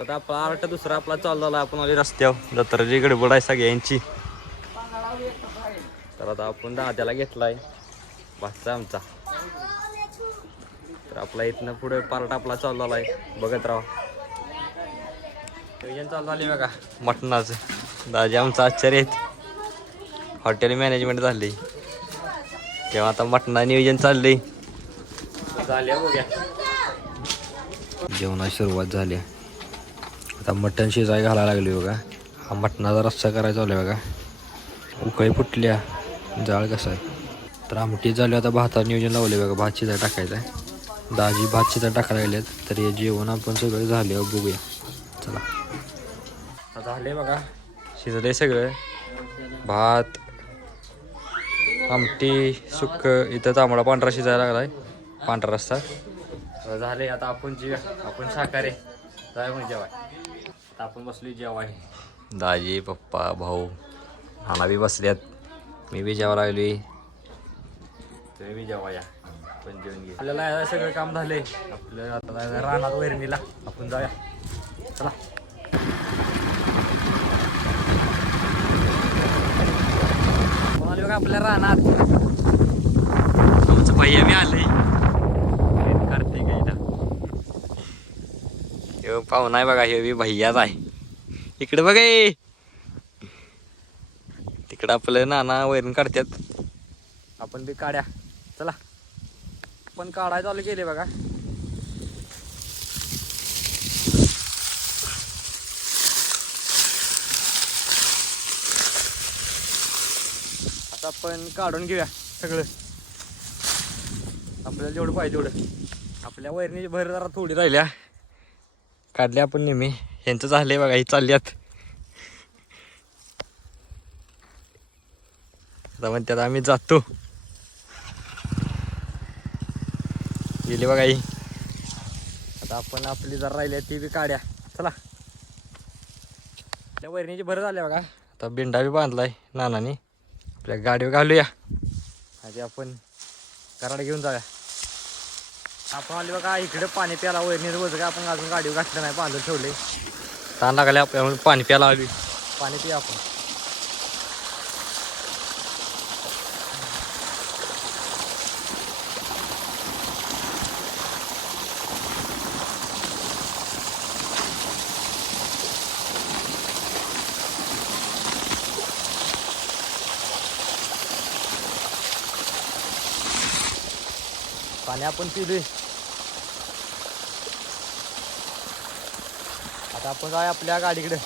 आता पार्ट दुसरा आपला चालू झाला. आपण आले रस्त्यावर जत्राची गडबड आहे सगळ्यांची. तर आता आपण दाद्याला घेतलाय भाचा आमचा. तर आपला इथनं पुढे पार्ट आपला चालू झाला आहे. बघत राहा. नियोजन चालू झाले बघा मटणाचं. दाजी आमचा आश्चर्य आहेत. हॉटेल मॅनेजमेंट झाली तेव्हा आता मटणा नियोजन चाललंय. झाले बघ्या जेवणाची सुरुवात झाली. आता मटण शिजाय घालायला लागली बघा. हा मटणाचा रस्सा करायचा चालू आहे बघा. उकळी फुटल्या. जाळ कसा आहे. तर आमटी झाली. आता भातावर नियोजन लावले बघा. भात शिजाय टाकायचा आहे. दाजी भात शिजाय टाकायला गेलेत. तर हे जेवण आपण सगळं झाले बघूया. चला आता झाले बघा. शिजले सगळं. भात आमटी सुक्क इथं तांबडा पांढरा शिजायला लागलाय. पांढरा रस्सा झाले. आता आपण आपण शाकाहारी जाय मग जेवाय. आता आपण बसलो जेवाय. दाजी पप्पा भाऊ नाना बी बसल्यात. मी बी जेवायला लागलोय. तुम्ही बी जेवा या. आपण जेवण घे. आपल्याला सगळं काम झालंय. आपलं आता रानात वैरणीला आपण जाऊया. चला आले बघा आपल्या रानात. आमचं भैया बी आलंय. कार्तिक हे पाहुणा आहे बघा. हे बी भैयाच आहे. इकडे बघा. तिकडं आपलं नाना वैरण काढतात. आपण बी काढ्या. चला आपण काढायला चालू केले बघा. आता आपण काढून घेऊया सगळं. आपल्याला जेवढं पाहिजे तेवढं. आपल्या वैरणीची भर जरा थोडी राहिल्या. काढल्या आपण नेहमी. ह्यांचं झालंय बघा. ही चालल्यात. आता म्हणतात आम्ही जातो. गेली बघा ही. आता आपण आपली जर राहिल्या ती बी काढ्या. चला आपल्या वैरणीची भर झाल्या बघा. आता बिंडा बी बांधलाय नानानी. आपल्या गाडीवर घालूया. आधी आपण कराड घेऊन जाऊया. आपण आली बघा इकडे पाणी प्यायला. वैरणीचं वजन काय आपण अजून गाडीवर घातलं नाही. बांधून ठेवले. ताण लागले आपल्याला पाणी प्यायला आली. पाणी पिया आपण. पाणी आपण पिलोय. आता आपण जाऊया आपल्या गाडीकडे.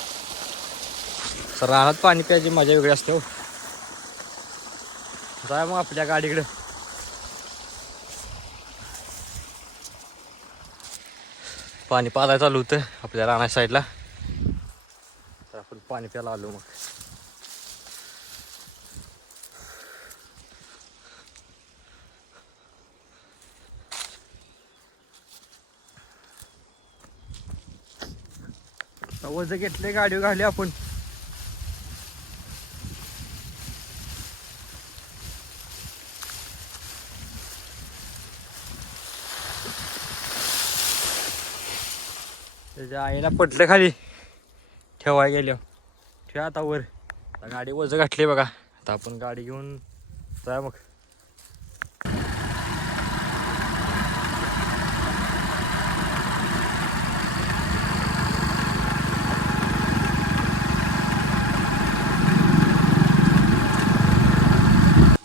सर रानात पाणी प्यायची मजा वेगळी असते हो. जाऊया मग आपल्या गाडीकडे. पाणी पाजायला चालू होतं आपल्या राणा साईडला. तर आपण पाणी प्यायला आलो मग. वजन घेतले गाडीवर घाली आपण. त्याच्या आईला पटलं खाली ठेवाय गेल्या. ठेवा आता वर. आता गाडी वजन घातली बघा. आता आपण गाडी घेऊन जा मग.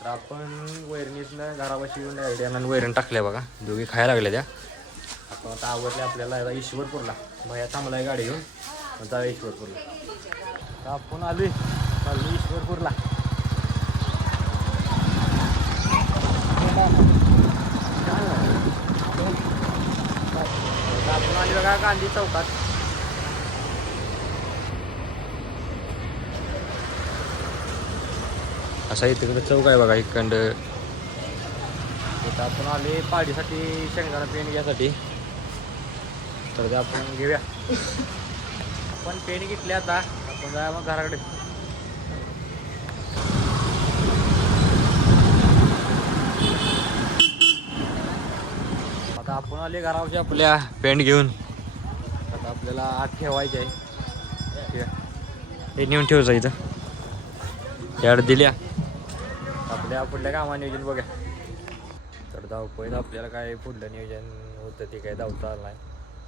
आपण वैरणीतनं घरापाशी येऊन आयडियानं वैरण टाकल्या बघा. दोघी खायला लागल्या त्या. आपण आता आवडले आपल्याला ईश्वरपूरला. भैया थांबलाय गाडी घेऊन. जाऊया ईश्वरपूरला. आता आपण आलोय चाललो ईश्वरपूरला. आपण आली बघा गांधी चौकात. असा इकडे चौक आहे बघा इकडं. इथं आपण आले पाडीसाठी शेंगदाणा पेंट घ्यासाठी. तर ते आपण घेऊया. आपण पेंट घेतले. आता आपण जाऊया मग घराकडे. आता आपण आले घरावरची आपल्या पेंट घेऊन. आता आपल्याला आत ठेवायचे आहे. ठीक आहे, हे नेऊन ठेवायचं इथं याड दिल्या. आपल्या पुढल्या कामा नियोजन बघा. तर धावपळीत आपल्याला काय पुढलं नियोजन होतं ते काय धावता आलं नाही.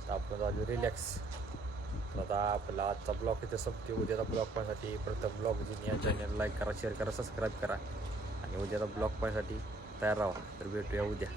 तर आपण झालो रिलॅक्स. आता आपला आजचा ब्लॉग इथं संपते. उद्याचा ब्लॉग पाहण्यासाठी प्रथम ब्लॉग या चॅनल लाईक करा, शेअर करा, सबस्क्राईब करा आणि उद्याचा ब्लॉग पाहण्यासाठी तयार राहा. तर भेटूया उद्या.